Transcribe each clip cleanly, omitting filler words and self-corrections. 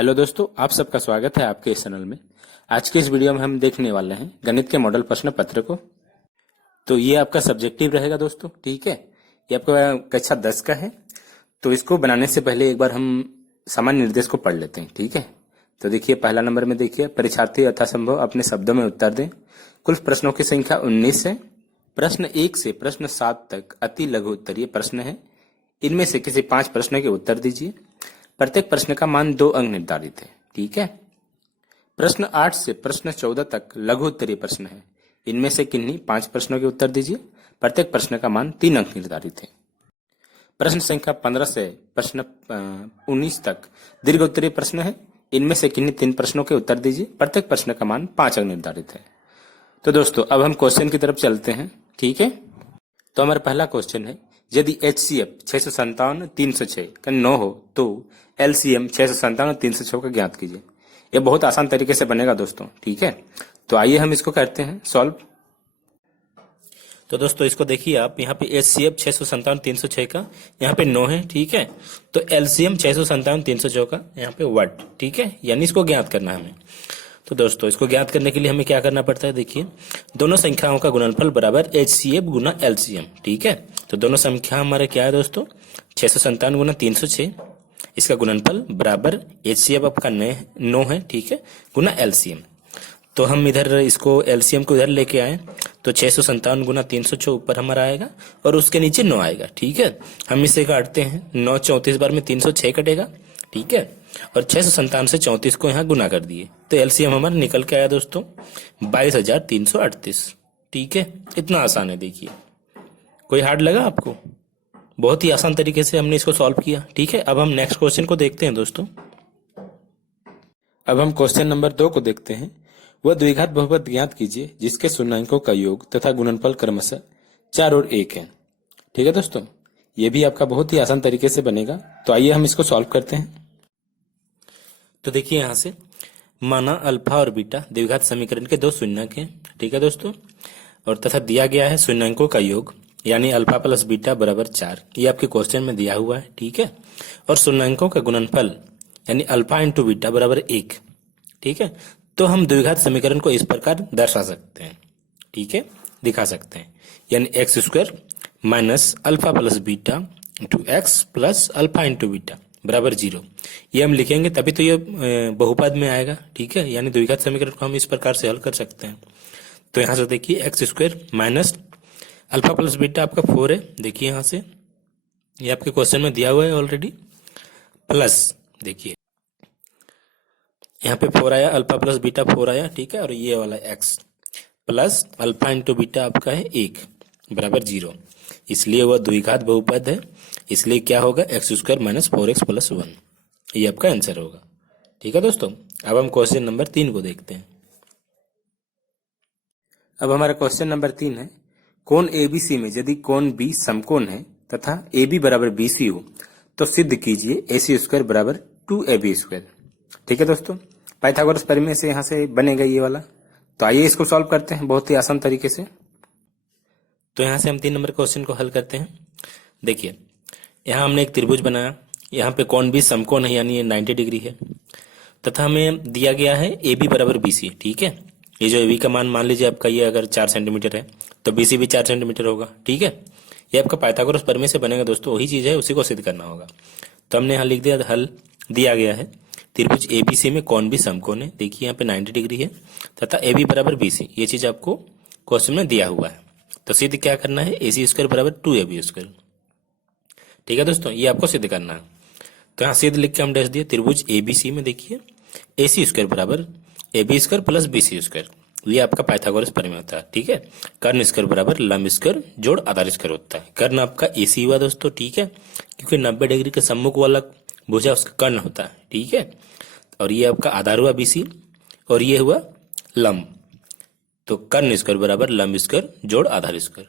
Hello दोस्तों, आप सबका स्वागत है आपके इस चैनल में। आज के इस वीडियो में हम देखने वाले हैं गणित के मॉडल प्रश्न पत्र को। तो ये आपका सब्जेक्टिव रहेगा दोस्तों, ठीक है। ये आपका कक्षा 10 का है। तो इसको बनाने से पहले एक बार हम सामान्य निर्देश को पढ़ लेते हैं, ठीक है। तो देखिए, पहला नंबर में देखिए, परीक्षार्थी यथासंभव अपने शब्दों में उत्तर दें। कुल प्रश्नों की संख्या 19 है। प्रश्न 1 से प्रश्न 7 तक अति लघु उत्तरीय प्रश्न है। इनमें से किसी 5 प्रश्न के उत्तर दीजिए। प्रत्येक प्रश्न का मान 2 अंक निर्धारित है, ठीक है। प्रश्न 8 से प्रश्न 14 तक लघु उत्तरीय प्रश्न है। इनमें से किन्हीं 5 प्रश्नों के उत्तर दीजिए। प्रत्येक प्रश्न का मान 3 अंक निर्धारित है। प्रश्न संख्या 15 से प्रश्न 19 तक दीर्घ उत्तरीय प्रश्न है। इनमें से किन्हीं 3 प्रश्नों के उत्तर दीजिए। प्रत्येक प्रश्न का मान 5 अंक निर्धारित है। तो दोस्तों, अब हम क्वेश्चन की तरफ चलते हैं, ठीक है। तो हमारा पहला क्वेश्चन है, यदि HCF 657 306 का 9 हो तो LCM 657 306 का ज्ञात कीजिए। ये बहुत आसान तरीके से बनेगा दोस्तों, ठीक है। तो आइए हम इसको करते हैं सॉल्व। तो दोस्तों, इसको देखिए आप, यहाँ पे HCF 657 306 का यहाँ पे 9 है, ठीक है। तो LCM 657 306 का यहाँ पे 1, ठीक है। यानी इसको ज्ञात करना है हमें। तो दोस्तों, इसको ज्ञात करने के लिए हमें क्या करना पड़ता है, देखिए, दोनों संख्याओं का गुणनफल बराबर HCF गुना LCM, ठीक है। तो दोनों संख्या हमारे क्या है दोस्तों, 657 गुना 306, इसका गुणनफल बराबर HCF आपका 9 है, ठीक है, गुना LCM। तो हम इधर इसको LCM को इधर लेके आए, तो 657 गुना 306 ऊपर हमारा आएगा और उसके नीचे 9 आएगा, ठीक है। हम इसे काटते हैं, 9 34 बार में 306 कटेगा, ठीक है। और 657 से 34 को यहाँ गुना कर दिए, तो LCM हमारा निकल के आया दोस्तों 22,338, ठीक है। इतना आसान है, देखिए। कोई हार्ड लगा आपको? बहुत ही आसान तरीके से हमने इसको सॉल्व किया, ठीक है। अब हम नेक्स्ट क्वेश्चन को देखते हैं दोस्तों। अब हम क्वेश्चन नंबर 2 को देखते हैं। वह द्विघात बहुपद ज्ञात कीजिए जिसके शून्याङ्कों का योग तथा गुणनफल क्रमशः 4 और 1 है, ठीक है दोस्तों। ये भी आपका बहुत ही आसान तरीके से बनेगा। तो आइए हम इसको सॉल्व करते हैं। तो देखिए, यहाँ से माना अल्फा और बीटा द्विघात समीकरण के 2 शून्याङ्क हैं, ठीक है दोस्तों। और तथा दिया गया है शून्याङ्कों का योग, यानी अल्फा प्लस बीटा बराबर 4। ये आपके क्वेश्चन में दिया हुआ है, ठीक है। और शून्याङ्कों का गुणनफल यानी अल्फा इंटू बीटा बराबर 1, ठीक है। तो हम द्विघात समीकरण को इस प्रकार दर्शा सकते हैं, ठीक है, दिखा सकते हैं। यानी x² minus alpha plus beta into x plus alpha into beta बराबर 0। ये हम लिखेंगे तभी तो ये बहुपद में आएगा, ठीक है। यानी द्विघात समीकरण को हम इस प्रकार से हल कर सकते हैं। तो यहाँ से देखिए, x² minus alpha plus beta आपका 4 है, देखिए यहाँ से, ये आपके क्वेश्चन में दिया हुआ है ऑलरेडी। प्लस देखिए, यहाँ पे 4 आया, अल्फा प्लस बीटा 4 आया, ठीक है। और ये वाला x plus alpha into beta आपका है 1 बराबर 0। इसलिए वह द्विघात बहुपद है, इसलिए क्या होगा, x² माइनस 4x प्लस 1। ये आपका आंसर होगा, ठीक है दोस्तों। अब हम क्वेश्चन नंबर 3 को देखते हैं। अब हमारा क्वेश्चन नंबर 3 है, कोण ABC में यदि कोण B समकोण है तथा AB बराबर BC हो तो सिद्ध कीजिए AC² बराबर 2AB², ठीक है दोस्तों। पाइथागोरस प्रमेय से यहाँ से बनेगा ये वाला। तो आइए इसको सॉल्व करते हैं बहुत ही आसान तरीके से। तो यहाँ से हम 3 नंबर क्वेश्चन को हल करते हैं। देखिए, यहाँ हमने एक त्रिभुज बनाया, यहाँ पे कोण B समकोण है, यानी ये 90 डिग्री है, तथा हमें दिया गया है AB बराबर BC, ठीक है। ये जो AB का मान लीजिए आपका ये अगर 4 सेंटीमीटर है तो BC भी 4 सेंटीमीटर होगा, ठीक है। ये आपका पाइथागोरस प्रमेय से बनेगा दोस्तों, वही चीज है, उसी को सिद्ध करना होगा। तो हमने यहाँ लिख दिया, हल दिया गया है त्रिभुज ABC में कोण B समकोण है, देखिए यहाँ पे 90 डिग्री है, तथा AB बराबर BC, ये चीज आपको क्वेश्चन में दिया हुआ है। तो सिद्ध क्या करना है, AC² बराबर 2AB², ठीक है दोस्तों। ये आपको सिद्ध करना है। तो यहाँ सिद्ध लिख के हम डैश दिए, त्रिभुज ABC में देखिए AC² बराबर AB² प्लस BC², ये आपका पाइथागोरस प्रमेय होता है, ठीक है। कर्ण स्क्वायर बराबर लंब स्क्वायर जोड़ आधार स्क्वायर होता है। कर्ण आपका AC हुआ दोस्तों, ठीक है, क्योंकि 90 डिग्री के सम्मुख वाला भुजा उसका कर्ण होता है, ठीक है। और ये आपका आधार हुआ BC और ये हुआ लंब, तो कर्ण स्क्वायर बराबर लंब स्क्वायर जोड़ आधार स्क्वायर।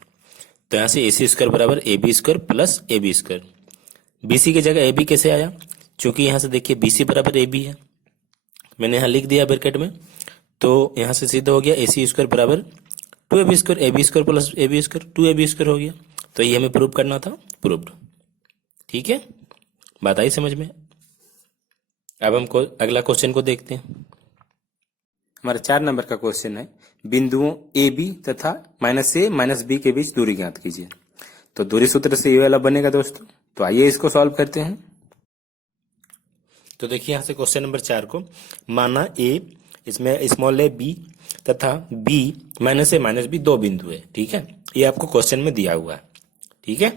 तो यहाँ से AC² बराबर AB² प्लस AB²। BC की जगह AB कैसे आया, क्योंकि यहाँ से देखिए BC बराबर AB है, मैंने यहाँ लिख दिया ब्रैकेट में। तो यहाँ से सिद्ध हो गया AC² बराबर 2AB², AB² plus AB² 2AB² हो गया। तो ये हमें प्रूव करना था, प्रूव्ड, ठीक है। बात आई समझ में? अब हम अगला क्वेश्चन को देखते हैं। हमारा 4 नंबर का क्वेश्चन है, बिंदुओं ए बी तथा -a -b के बीच दूरी ज्ञात कीजिए। तो दूरी सूत्र से ये वाला बनेगा दोस्तों। तो आइए इसको सॉल्व करते हैं। तो देखिए यहाँ से क्वेश्चन नंबर 4 को, माना ए, इसमें स्मॉल ए बी तथा बी -a -b 2 बिंदु है। ठीक है, ये आपको क्वेश्चन में दिया हुआ है। ठीक है,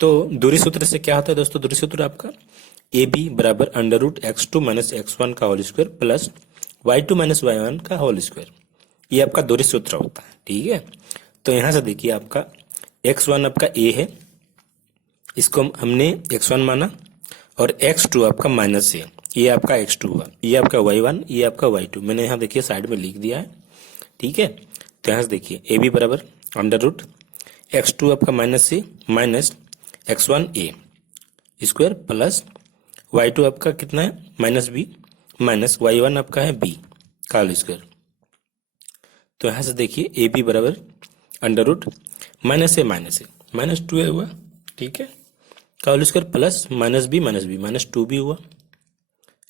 तो दूरी सूत्र से क्या होता है दोस्तों? दूरी सूत्र आपका ए बी बराबर √x2 - x1 का whole square plus y2 - y1 का होल स्क्वायर। ये आपका दूरी सूत्र होता है। ठीक है, तो यहां से देखिए आपका x1 आपका a है, इसको हमने x1 माना, और x2 आपका -a, ये आपका x2 हुआ, ये आपका y1, ये आपका y2। मैंने यहाँ देखिए साइड में लिख दिया है। ठीक है, तो यहाँ से देखिए ए बी बराबर √x2 आपका -a minus x1a square plus y2 आपका कितना है -b माइनस y1 आपका है b का होल स्क्वायर। तो यहाँ से देखिए ए बी बराबर √-a -2a हुआ। ठीक है, का whole square plus -b -2b हुआ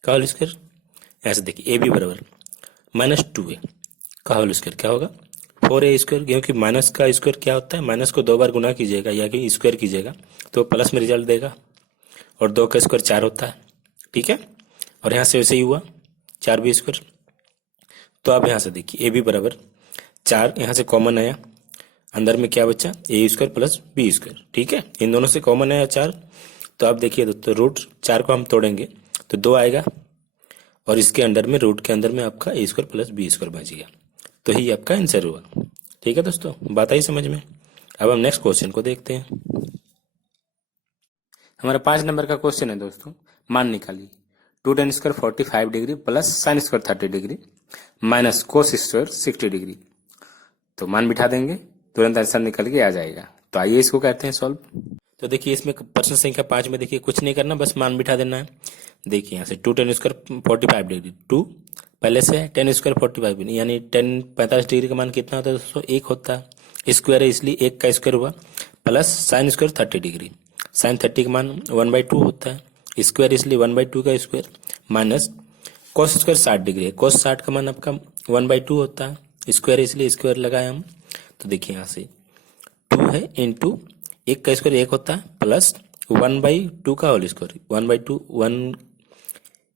का होल स्क्वायर। यहाँ से देखिए ए बी बराबर -2a का होल स्क्वायर क्या होगा 4a स्क्वायर, क्योंकि माइनस का स्क्वायर क्या होता है, माइनस को 2 बार गुना कीजिएगा या कि स्क्वायर कीजिएगा तो प्लस में रिजल्ट देगा, और 2 का स्क्वायर 4 होता है। ठीक है, और यहाँ से वैसे ही हुआ 4b स्क्वायर। तो आप यहाँ से देखिए ए बी बराबर 4, यहाँ से कॉमन आया, अंदर में क्या बचा a square plus b square. ठीक है, इन दोनों से कॉमन आया 4, तो आप देखिए दोस्तों √4 को हम तोड़ेंगे तो 2 आएगा, और इसके अंदर में रूट के अंदर में आपका a square plus b square बच गया। तो ही आपका आंसर हुआ। ठीक है दोस्तों, बात आई समझ में। अब हम नेक्स्ट क्वेश्चन को देखते हैं। हमारा 5 नंबर का क्वेश्चन है दोस्तों, मान निकालिए 2 tan square 45 degree plus sin square 30 degree minus cos square 60 degree. तो मान बिठा देंगे, तुरंत आंसर निकल के आ जाएगा। तो आइए इसको करते हैं सॉल्व। तो देखिए इसमें प्रश्न संख्या 5 में देखिए कुछ नहीं करना, बस मान बिठा देना है। देखिए यहाँ से 2 tan स्क्वायर 45 डिग्री, 2 पहले से है, tan स्क्वायर 45 यानी 45 डिग्री का मान कितना होता है दोस्तों 1 होता है, स्क्वायर है इसलिए 1 का स्क्वायर हुआ, plus sine square 30 degree, sine 30 का मान 1/2 होता है, स्क्वायर इसलिए 1/2 का square, minus cos square 60 degree है, cos 60 का मान आपका 1/2 होता है, स्क्वायर इसलिए स्क्वायर लगाए हम। तो देखिए यहाँ से 2 है इंटू 1 का स्क्वायर 1 होता है, प्लस 1/2 का होल स्क्वायर, 1/2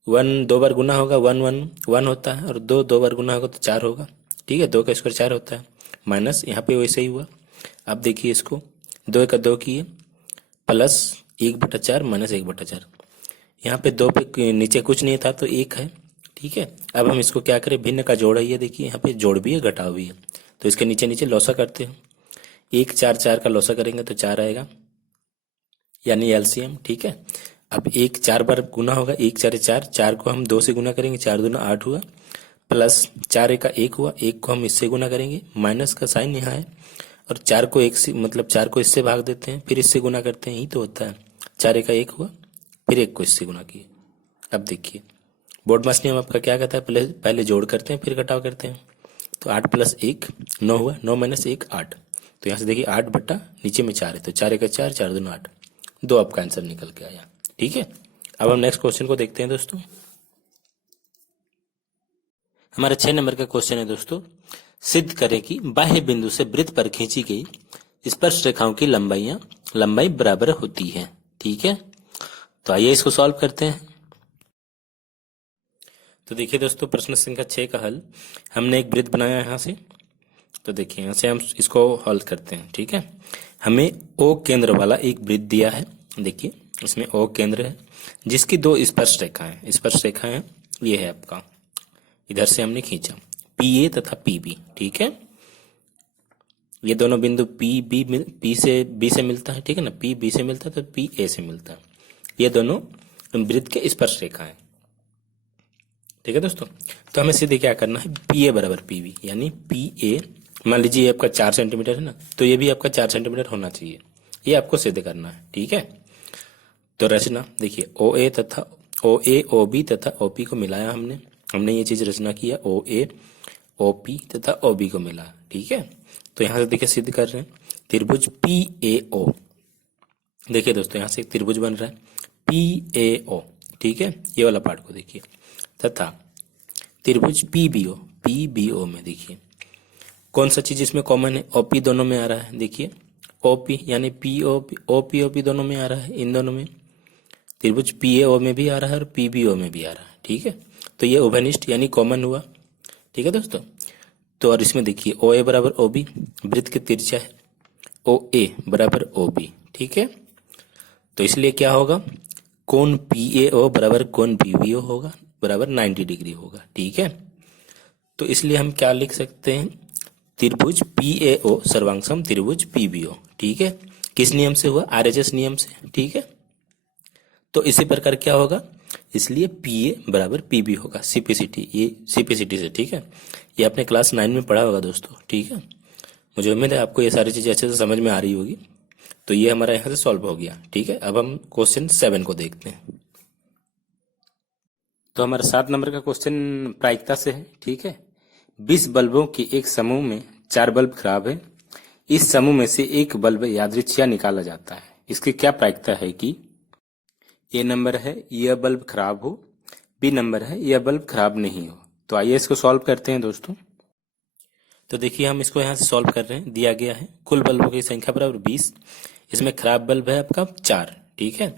1 2 बार गुना होगा 1 होता है, और 2 बार गुना होगा तो 4 होगा। ठीक है, 2 का स्क्वायर 4 होता है, माइनस यहाँ पे वैसे ही हुआ। अब देखिए इसको 2 का 2 किए, प्लस 1/4 माइनस 1/4, यहाँ पे 2 पे नीचे कुछ नहीं था तो 1 है। ठीक है, अब हम इसको क्या करें, भिन्न का जोड़ है ये, देखिए यहाँ पे जोड़ भी है घटाव भी है, तो इसके नीचे नीचे लौसा करते हैं। 1 4 4 का लौसा करेंगे तो 4 आएगा, यानी एलसीएम। ठीक है, अब 1 4 बार गुना होगा, 1 4 4, 4 को हम 2 से गुना करेंगे, 4 दूना 8 हुआ, प्लस 4 1 का 1 हुआ, 1 को हम इससे गुना करेंगे, माइनस का साइन यहाँ है, और 4 को 1 से मतलब 4 को इससे भाग देते हैं, फिर इससे गुना करते हैं, यही तो होता है। 4 1 का 1 हुआ, फिर 1 को इससे गुना किए। अब देखिए बोर्ड मास नियम आपका क्या कहता है, पहले जोड़ करते हैं फिर घटाव करते हैं। तो 8 + 1 9 हुआ, 9 - 1 8। तो यहाँ से देखिए 8 बटा नीचे में 4 है, तो 4 1 का 4, 4 दूना 8, 2 आपका आंसर निकल के आया। ठीक है, अब हम नेक्स्ट क्वेश्चन को देखते हैं दोस्तों। हमारा 6 नंबर का क्वेश्चन है दोस्तों, सिद्ध करें कि बाह्य बिंदु से वृत्त पर खींची गई स्पर्श रेखाओं की लंबाई बराबर होती है। ठीक है, तो आइए इसको सॉल्व करते हैं। तो देखिए दोस्तों प्रश्न संख्या 6 का हल, हमने एक वृत्त बनाया यहाँ से, तो देखिए यहाँ से हम इसको हल करते हैं। ठीक है, हमें O केंद्र वाला एक वृत्त दिया है, देखिए इसमें O केंद्र है जिसकी 2 स्पर्श रेखाएं ये है आपका, इधर से हमने खींचा PA तथा PB। ठीक है, ये दोनों बिंदु P से B से मिलता है। ठीक है ना, P B से मिलता है तो P A से मिलता है, ये दोनों वृत्त के स्पर्श रेखाएं। ठीक है दोस्तों, तो हमें सीधे क्या करना है, PA बराबर PB, यानी PA मान लीजिए ये आपका 4 सेंटीमीटर है ना, तो ये भी आपका 4 सेंटीमीटर होना चाहिए, ये आपको सिद्ध करना है। ठीक है, तो रचना देखिए OA तथा OA OB तथा OP को मिलाया हमने ये चीज रचना किया, OA OP तथा OB को मिला। ठीक है, तो यहाँ से देखिए सिद्ध कर रहे हैं त्रिभुज PAO। देखिए दोस्तों यहाँ से एक त्रिभुज बन रहा है PAO, ठीक है, ये वाला पार्ट को देखिए। तथा त्रिभुज पीबीओ में देखिए कौन सा चीज इसमें कॉमन है, ओपी दोनों में आ रहा है। देखिए ओपी यानी पीओपी ओपी दोनों में आ रहा है, इन दोनों में। त्रिभुज पीएओ में भी आ रहा है और पीबीओ में भी आ रहा है, ठीक है। तो ये उभयनिष्ठ यानी कॉमन हुआ, ठीक है दोस्तों। तो और इसमें देखिए ओ ए बराबर ओ बी, वृत्त के तिरछा है, ओ ए बराबर ओ बी, ठीक है। तो इसलिए क्या होगा, कोण पी ए ओ बराबर कोण पी बी ओ होगा, बराबर 90 डिग्री होगा, ठीक है। तो इसलिए हम क्या लिख सकते हैं, त्रिभुज पी ए ओ सर्वांग त्रिभुज पी बी ओ, ठीक है। किस नियम से हुआ, आरएचएस नियम से, ठीक है। तो इसी प्रकार क्या होगा, इसलिए पी ए बराबर पी बी होगा, सीपीसीटी, ये सीपीसीटी से, ठीक है। ये आपने क्लास 9 में पढ़ा होगा दोस्तों, ठीक है। मुझे उम्मीद है आपको ये सारी चीजें अच्छे से समझ में आ रही होगी। तो ये हमारा यहाँ से सॉल्व हो गया, ठीक है। अब हम क्वेश्चन 7 को देखते हैं। तो हमारा 7 नंबर का क्वेश्चन प्रायिकता से है, ठीक है। 20 बल्बों के एक समूह में 4 बल्ब खराब है। इस समूह में से एक बल्ब यादृच्छिया निकाला जाता है। इसकी क्या प्रायिकता है कि ए नंबर है यह बल्ब खराब हो, बी नंबर है यह बल्ब खराब नहीं हो। तो आइए इसको सॉल्व करते हैं दोस्तों। तो देखिए हम इसको यहाँ से सॉल्व कर रहे हैं, दिया गया है कुल बल्बों की संख्या बराबर 20, इसमें खराब बल्ब है आपका 4, ठीक है।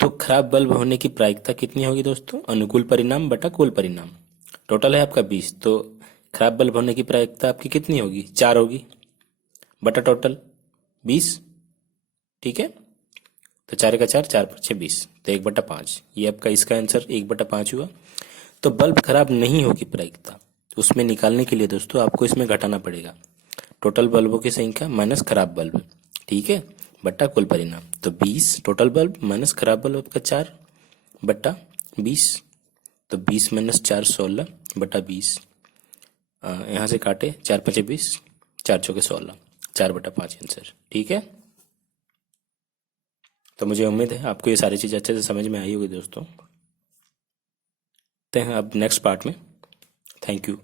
तो खराब बल्ब होने की प्रायिकता कितनी होगी दोस्तों, अनुकूल परिणाम बटा कुल परिणाम। टोटल है आपका 20, तो खराब बल्ब होने की प्रायिकता आपकी कितनी होगी, 4 होगी, बटा टोटल 20, ठीक है। तो 4 का 4, 4 5 20, तो 1/5, ये आपका इसका आंसर 1/5 हुआ। तो बल्ब खराब नहीं होगी प्रायिकता, उसमें निकालने के लिए दोस्तों आपको इसमें घटाना पड़ेगा टोटल बल्बों की संख्या माइनस खराब बल्ब, ठीक है, बट्टा कुल परिणाम। तो 20 टोटल बल्ब माइनस खराब बल्ब का 4 बट्टा 20, तो 20 माइनस 4 16 बट्टा 20, यहाँ से काटे 4 5 20, 4 चौके 16, 4/5 आंसर, ठीक है। तो मुझे उम्मीद है आपको ये सारी चीज़ अच्छे से समझ में आई होगी दोस्तों। अब नेक्स्ट पार्ट में, थैंक यू।